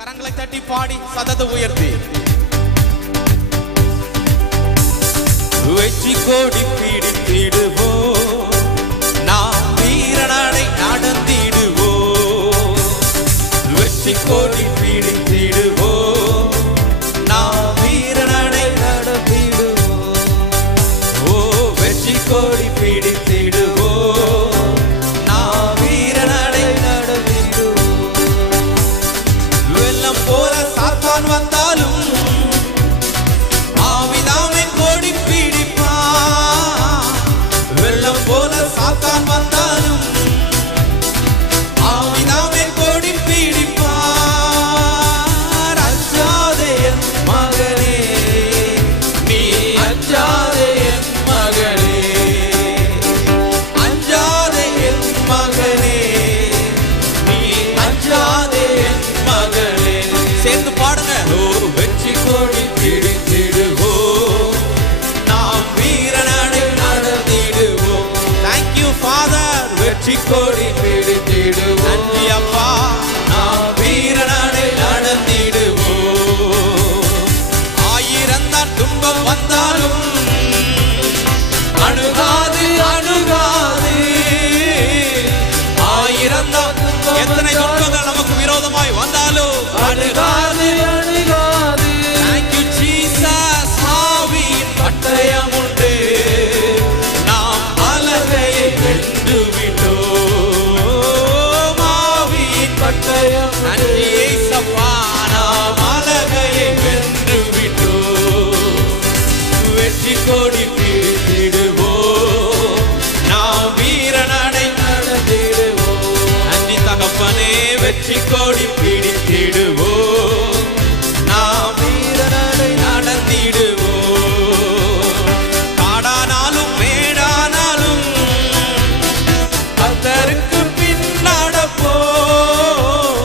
கரங்களை தட்டி பாடி சதத உயர்த்தி வெற்றி கோடி பிடித்திடுவோம், நாம் வீரனை நடந்திடுவோம். வெற்றி கோடி பிடித்திடுவோம், நாம் வீரனை நடந்திடுவோம். ஓ வெற்றி கோடி பிடித்திடுவோம், நாம் வீரனை நடந்திடுவோம். வெள்ளம் போல சாத்தான் வந்தாலும் ஆவிதாமே கோடி பிடிப்பான். வெள்ளம் போல சாத்தான் வந்தாலும் ஆவிதாமே கோடி பிடிப்பான். அஞ்சாதே என் மகனே, நீ அஞ்சாதே என் மகனே, அஞ்சாதே என் மகனே, நீ அஞ்சாதே என் மகனே. சேர்ந்து பாடுங்க. ஓ வெற்றி கோடி பிடித்திடுவோம், நாம் வீரனை நடந்திடுவோம். Thank you father. வெற்றி கோடி பிடித்திடுவோம், நன்றி அப்பா, நாம் வீரனை நடந்திடுவோம். ஆயிரம் தான் துன்பம் வந்தாலும் அணுகாது அணுகாது. ஆயிரம் தான் எத்தனை துன்பங்கள் நமக்கு விரோதமாய் வந்தாலும் அணுகாது அணுகாது. Thank you Jesus. ஆவியின் பட்டயம் உண்டு, நாம் அலகையை வென்று விட்டோம். ஆவியின் பட்டயம். நன்றி ஏசப்பா, நாம் அலகையை வென்று விட்டோம். வெற்றி கோடி பிடித்திடுவோம், நாம் வீரனை நடந்திடுவோம். நன்றி தகப்பனே. வெற்றி கோடி பிடித்திடுவோம், நாம் வீரனை நடந்திடுவோம். காடானாலும் மேடானாலும் கர்த்தருக்கு பின் நடப்போம்.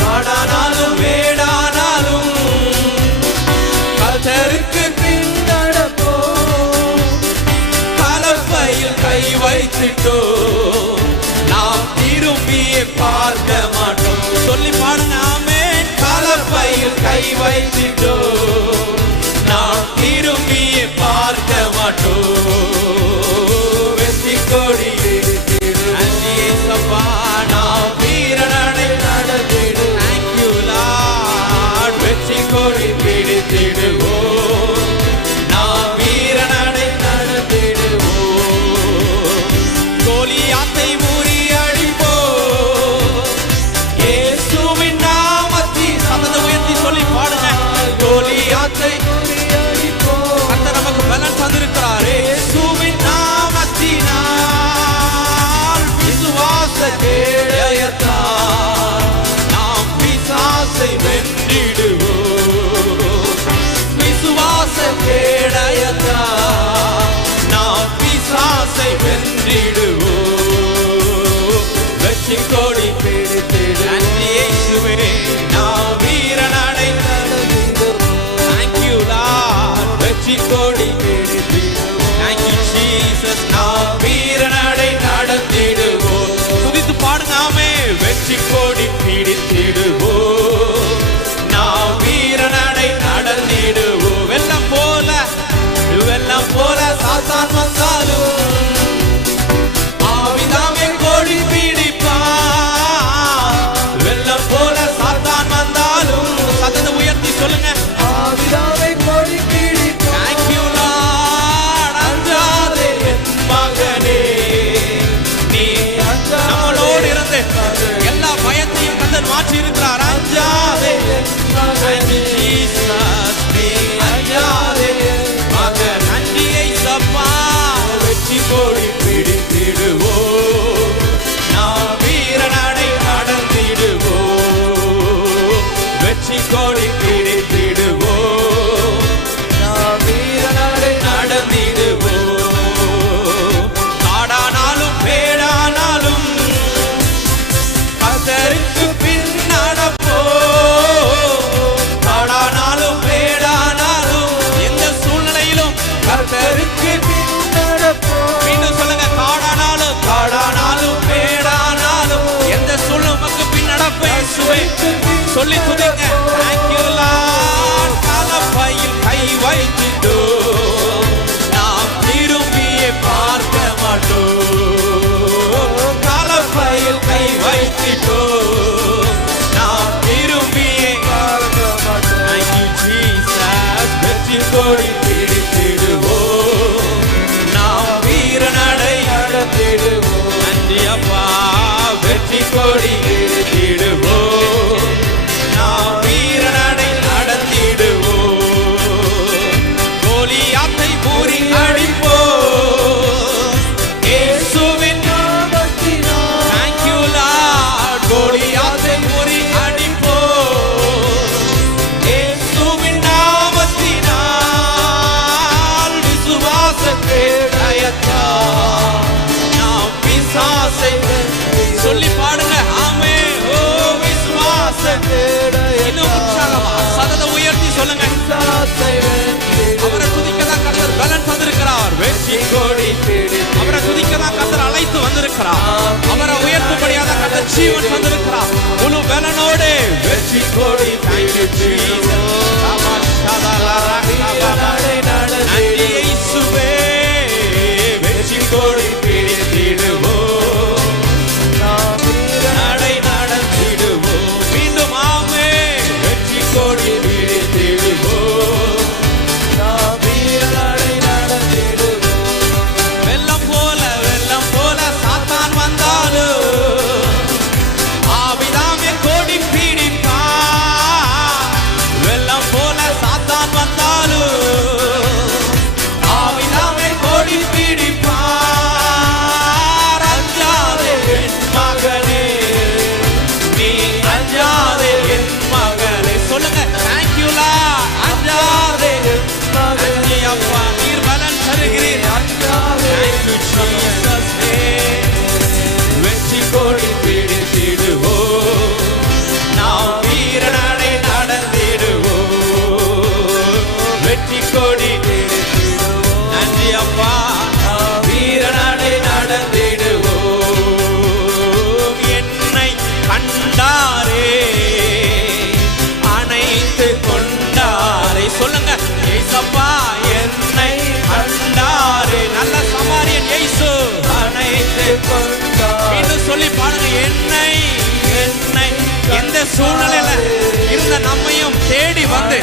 காடானாலும் மேடானாலும் கர்த்தருக்கு பின் நடப்போம். கலப்பையில் கை வைத்திட்டோம், நாம் திரும்பியே பார்க்க மாட்டோம். சொல்லி பாடுனாமே. கலப்பையில் கை வைத்திட்டோம், நாம் திரும்பியே பார்க்க மாட்டோம். வெற்றி கோடி நன்றி ஏசப்பா, நாம் வீரனை நடத்திடுவோம். Thank you Lord. வெற்றி கோடி பிடித்திடுவோம், நாம் வீரனை நடத்திடுவோம். கோலியாத்தை முறியடிப்போம், இயேசுவின் நாமத்தில். சத்தத்தை உயர்த்தி சொல்லி பாடுங்க. கோலியாத்தை முறியடிப்போம், கர்த்தர் நமக்கு பலன் தந்திருக்கிறார். இயேசுவின் நாமத்தினால் விசுவாச கேடயத்தால் நாம் பிசாசை வென்றிடுவோம். விசுவாச கேடயத்தால் நாம் பிசாசை வென்றிடுவோம். வெற்றி கோடி பிடித்திடு. நன்றி இயேசுவே, நாம் வீரனை நடந்திடுவோம். Thank you Lord. வெற்றி கோடி பிடித்திடுவோம். Thank you Jesus. நாம் வீரனை நடந்திடுவோம். துதித்து பாடுங்காமே. வெற்றி கோடி பிடித்திடுவோம், நாம் வீரனை நடந்திடுவோம். வெள்ளம் போல வெள்ளம் போல சாத்தான் வந்தாலும் ஆவிதாமே கோடி பிடிப்பான். வெள்ளம் போல சாத்தான் வந்தாலும் சத்தத்தை உயர்த்தி சொல்லுங்க. ஆவிதாமே கோடி பிடிப்பான். Thank you Lord. அஞ்சாதே என் மகனே, நீ நம்மளோடு இருந்து எல்லா பயத்தையும் கர்த்தர் மாற்றி இருக்கிறார். அஞ்சாதே என் மகனே, நீ அஞ்சாதே மகன். நன்றி ஏசப்பா. வெற்றி கோடி பிடித்திடுவோம், நாம் வீரனை நடந்திடுவோம். வெற்றி கோடி பிடித்திடுவோம், சொல்லி துதிங்க. Thank you Lord. கலப்பையில் கை வைத்திட்டோம், நாம் திரும்பியே பார்க்க மாட்டோம். கலப்பையில் கை வைத்திட்டோம், நாம் திரும்பியே பார்க்க மாட்டோம். Thank you Jesus. வெற்றி கொடி பிடித்திடுவோம், நாம் வீரநடை நடத்திடுவோம். நன்றி அப்பா. வெற்றி கொடி பிடித்திடுவோம், நாம் வீரநடை நடத்திடுவோம். கோலியாத்தை முறியடிப்போம் இயேசுவின் நாமத்தினால். Thank you Lord. கோலியாத்தை முறியடிப்போம் இயேசுவின் நாமத்தினால். விசுவாசத்தை அயத்தால் நாம் பிசாசை சொல்லி பாடுங்க. ஆமே. ஓ விசுவாசத்தை இன்னும் உற்சாகமா சதத உயர்த்தி சொல்லுங்க. அவரை துதிக்கதான் கர்த்தர் பலன் தந்திருக்கிறார். வெற்றி கொடி அவரை துதிக்கதான் கர்த்தர் அழைத்து வந்திருக்கிறார். அவரை உயர்த்தும்படியாக கர்த்தர் ஜீவன் தந்திருக்கிறார். முழு பலனோடு வெற்றி கொடி. Thank you Jesus. நன்றி இயேசுவே. வெற்றி கொடி பிடித்திடுவோம், நடை நடத்திடுவோம். மீண்டும் ஆமே. வெற்றி கொடி பிடித்திடுவோம், நடை நடத்திடுவோம். வெள்ளம் போல சாத்தான் வந்தாலும் ஆவிதாமே கொடி பிடிப்பார். வெள்ளம் போல சாத்தான் வந்தாலும் ஆவிதாமே கொடி பிடிப்பார். அஞ்சாதே என் மகனே, நீ அஞ்சாதே என் மகளே. சொல்லுங்க. Thank you Lord. அஞ்சாதே என் மகனே. அப்பா நீர் பலன் தருகிறீர். அஞ்சாதே. Thank you Jesus. வெற்றி கொடி பிடித்திடுவோம், நாம் வீரநடை நடந்திடுவோம். வெற்றி கொடி. நன்றி அப்பா. வீரநடை நடந்திடுவோம். என்னை கண்டாரே, அணைத்து கொண்டாரே. சொல்லுங்க. ஏசப்பா என்னை கண்டாரே. நல்ல சமாரியன் இயேசு அணைத்து கொண்டார். இன்னும் சொல்லி பாருங்க. என்னை எந்த சூழ்நிலையில இருந்த நம்மையும் தேடி வந்து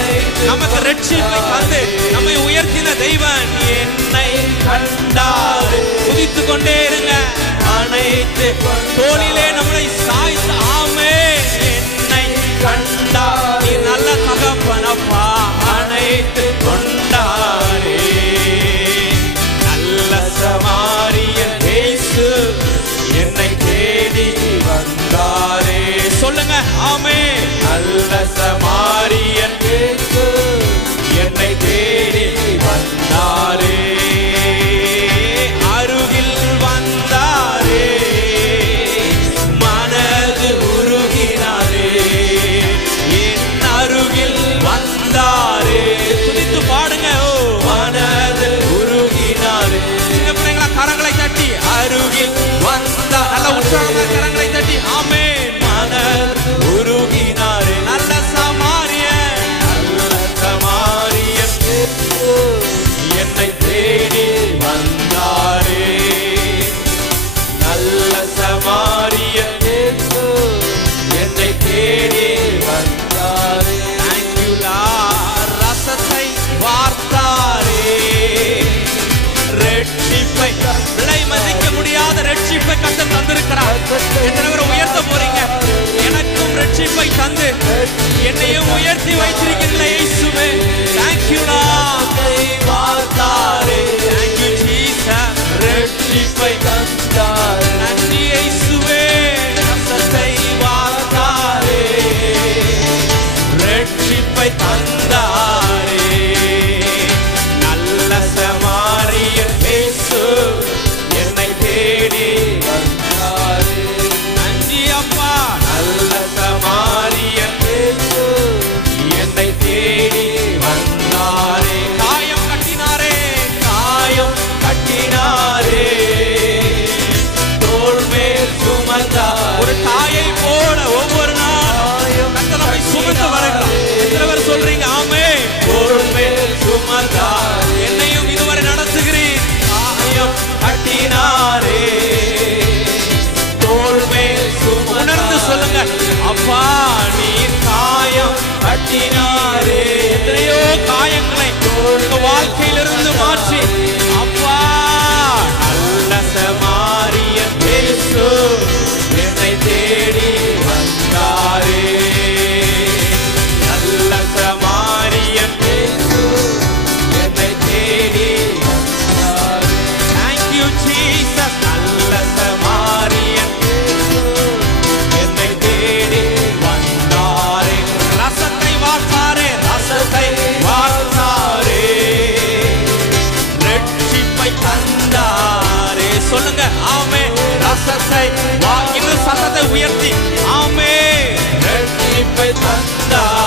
நமக்கு ரட்சிப்பை தந்து நம்மை உயர்த்தின தெய்வன் என்னை கண்டார். குதித்து கொண்டே இருங்க. அனைத்து தோளிலே நம்மளை சாய்த்து. ஆமே. என்னை கண்டார். நீ நல்ல தகப்பனப்பா. அனைத்து கொண்டாரே. நல்ல சமாரியன் இயேசு என்னை தேடி வந்தாரே. சொல்லுங்க. ஆமே. நல்ல சமாரியன் இயேசு என்னை தேடி வந்தாரே. அருகில் வந்தாரே, மனது உருகினாரே. என் அருகில் வந்தாரே. துதித்து பாடுங்க. ஓ மனது உருகினாரே. சின்ன பிள்ளைங்களா கரங்களை தட்டி அருகில் வந்தா. நல்ல உற்சாகமா கரங்களை தட்டி. ஆமே. மனது உருகினாரே. நல்ல சமாரியன், நல்ல சமாரியன் என்னை தேடி வந்தாரே. நல்ல சமாரியன் என்னை தேடி வந்தாரே. Thank you Lord. ரசத்தை வார்த்தாரே. ரட்சிப்பை விலை மதிக்க முடியாத ரட்சிப்பை கர்த்தர் தந்திருக்கிறார். எத்தனை பேர் உயர்த்த போறீங்க? எனக்கும் ரட்சிப்பை தந்து என்னையும் உயர்த்தி வைத்திருக்கிறீர்களே இயேசுவே. Thank you Lord. வார்த்தாரே. Thank you Jesus. ரட்சிப்பை தந்தார். நன்றி இயேசுவே. ரசத்தை வார்த்தாரே. ரட்சிப்பை தந்தாரே. நல்ல சமாரியன் இயேசு என்னை தேடி வந்தாரே. நன்றி அப்பா. நல்ல சமாரியன் இயேசு என்னை தேடி வந்தாரே. சொல்றீங்க ஆமே. தோள் மேல் சுமந்தார் என்னையும் இதுவரை நடத்துகிறீர். காயம் கட்டினாரே தோள் மேல் உணர்ந்து சொல்லுங்க அப்பா நீர் காயம் கட்டினாரே. எத்தனையோ காயங்களை உங்க வாழ்க்கையிலிருந்து மாற்றி அப்பா நல்ல சமாரியன் இயேசு என்னை தேடி வந்தாரே. நல்ல சமாரியன் இயேசு என்னை தேடி வந்தாரே. Thank you Jesus. நல்ல சமாரியன் இயேசு என்னை தேடி வந்தாரே. ரசத்தை வார்த்தாரே ரசத்தை வார்த்தாரே ரட்சிப்பை தந்தாரே. சொல்லுங்க ஆமே. ரசத்தை இன்னும் சத்தத்தை உயர்த்தி ஆமே. ரட்சிப்பை தந்தாரே